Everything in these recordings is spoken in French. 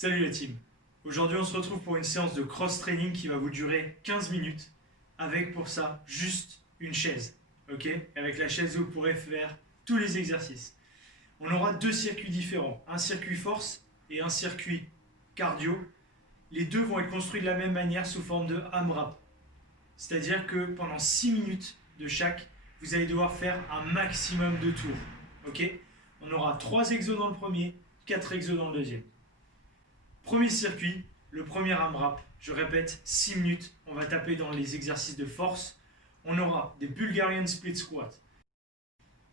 Salut la team. Aujourd'hui on se retrouve pour une séance de cross-training qui va vous durer 15 minutes avec pour ça juste une chaise. Ok? Avec la chaise vous pourrez faire tous les exercices. On aura deux circuits différents, un circuit force et un circuit cardio. Les deux vont être construits de la même manière sous forme de AMRAP. C'est-à-dire que pendant 6 minutes de chaque, vous allez devoir faire un maximum de tours. Ok? On aura 3 exos dans le premier, 4 exos dans le deuxième. Premier circuit, le premier AMRAP, je répète, 6 minutes, on va taper dans les exercices de force. On aura des Bulgarian Split Squat.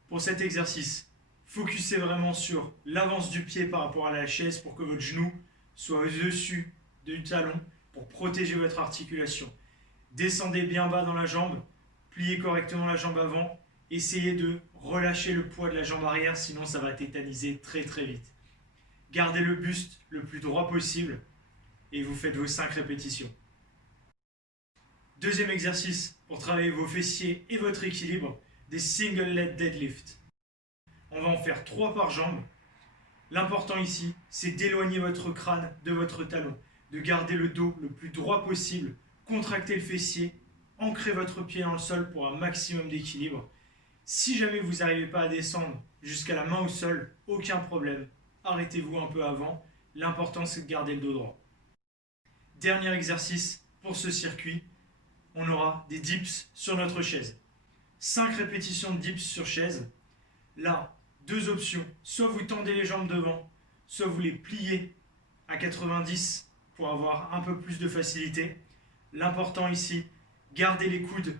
Pour cet exercice, focussez vraiment sur l'avance du pied par rapport à la chaise pour que votre genou soit au-dessus du talon pour protéger votre articulation. Descendez bien bas dans la jambe, pliez correctement la jambe avant, essayez de relâcher le poids de la jambe arrière, sinon ça va tétaniser très très vite. Gardez le buste le plus droit possible et vous faites vos 5 répétitions. Deuxième exercice pour travailler vos fessiers et votre équilibre, des single leg deadlift. On va en faire 3 par jambe. L'important ici, c'est d'éloigner votre crâne de votre talon, de garder le dos le plus droit possible, contracter le fessier, ancrer votre pied dans le sol pour un maximum d'équilibre. Si jamais vous n'arrivez pas à descendre jusqu'à la main au sol, aucun problème. Arrêtez-vous un peu avant. L'important, c'est de garder le dos droit. Dernier exercice pour ce circuit, on aura des dips sur notre chaise. 5 répétitions de dips sur chaise. Là, 2 options. Soit vous tendez les jambes devant, soit vous les pliez à 90 pour avoir un peu plus de facilité. L'important ici, gardez les coudes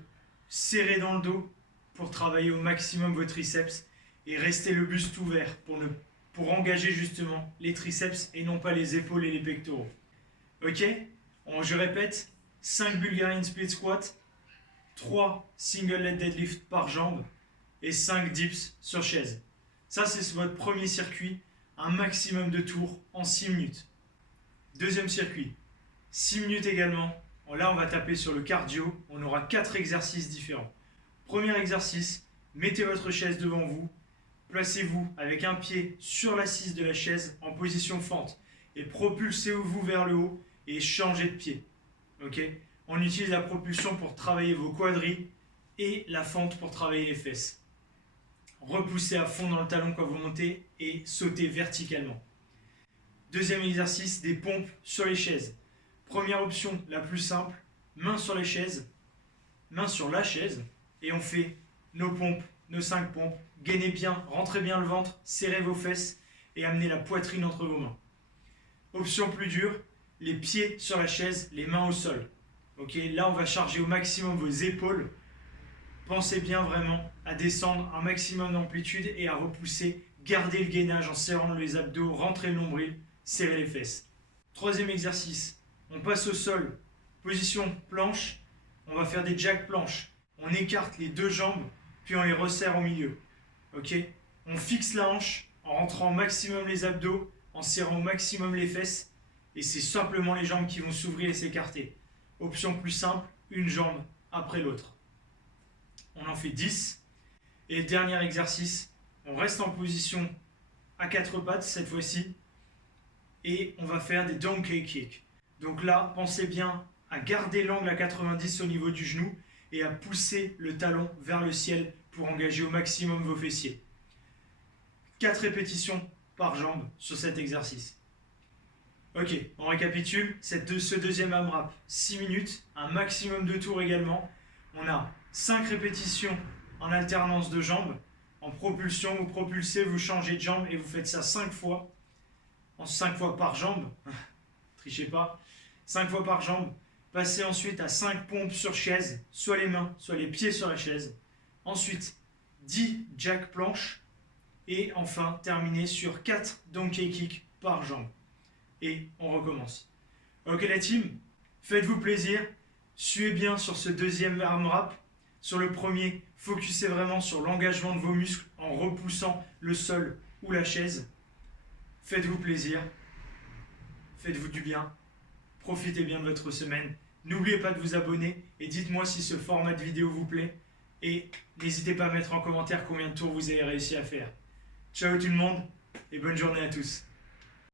serrés dans le dos pour travailler au maximum vos triceps et restez le buste ouvert pour engager justement les triceps et non pas les épaules et les pectoraux. Ok? Je répète, 5 Bulgarian Split Squat, 3 Single Leg Deadlift par jambe et 5 dips sur chaise. Ça, c'est votre premier circuit, un maximum de tours en 6 minutes. Deuxième circuit, 6 minutes également. Là, on va taper sur le cardio. On aura 4 exercices différents. Premier exercice, mettez votre chaise devant vous. Placez-vous avec un pied sur l'assise de la chaise en position fente et propulsez-vous vers le haut et changez de pied. Okay? On utilise la propulsion pour travailler vos quadris et la fente pour travailler les fesses. Repoussez à fond dans le talon quand vous montez et sautez verticalement. Deuxième exercice, des pompes sur les chaises. Première option, la plus simple, main sur les chaises, main sur la chaise et on fait nos pompes, nos 5 pompes. Gainez bien, rentrez bien le ventre, serrez vos fesses et amenez la poitrine entre vos mains. Option plus dure, les pieds sur la chaise, les mains au sol. Okay, là, on va charger au maximum vos épaules. Pensez bien vraiment à descendre un maximum d'amplitude et à repousser. Gardez le gainage en serrant les abdos, rentrez le nombril, serrez les fesses. Troisième exercice, on passe au sol. Position planche, on va faire des jack planches. On écarte les 2 jambes, puis on les resserre au milieu. Okay, on fixe la hanche en rentrant au maximum les abdos, en serrant au maximum les fesses. Et c'est simplement les jambes qui vont s'ouvrir et s'écarter. Option plus simple, une jambe après l'autre. On en fait 10. Et dernier exercice, on reste en position à 4 pattes cette fois-ci. Et on va faire des donkey kicks. Donc là, pensez bien à garder l'angle à 90 au niveau du genou et à pousser le talon vers le ciel pour engager au maximum vos fessiers. 4 répétitions par jambe sur cet exercice. Ok, on récapitule, ce deuxième AMRAP, 6 minutes, un maximum de tours également. On a 5 répétitions en alternance de jambes. En propulsion, vous propulsez, vous changez de jambe et vous faites ça 5 fois. En 5 fois par jambe, trichez pas, 5 fois par jambe. Passez ensuite à 5 pompes sur chaise, soit les mains, soit les pieds sur la chaise. Ensuite, 10 jack planches. Et enfin, terminer sur 4 donkey kicks par jambe. Et on recommence. Ok la team, faites-vous plaisir, suivez bien sur ce deuxième AMRAP. Sur le premier, focussez vraiment sur l'engagement de vos muscles en repoussant le sol ou la chaise. Faites-vous plaisir, faites-vous du bien, profitez bien de votre semaine. N'oubliez pas de vous abonner et dites-moi si ce format de vidéo vous plaît. Et n'hésitez pas à mettre en commentaire combien de tours vous avez réussi à faire. Ciao tout le monde et bonne journée à tous.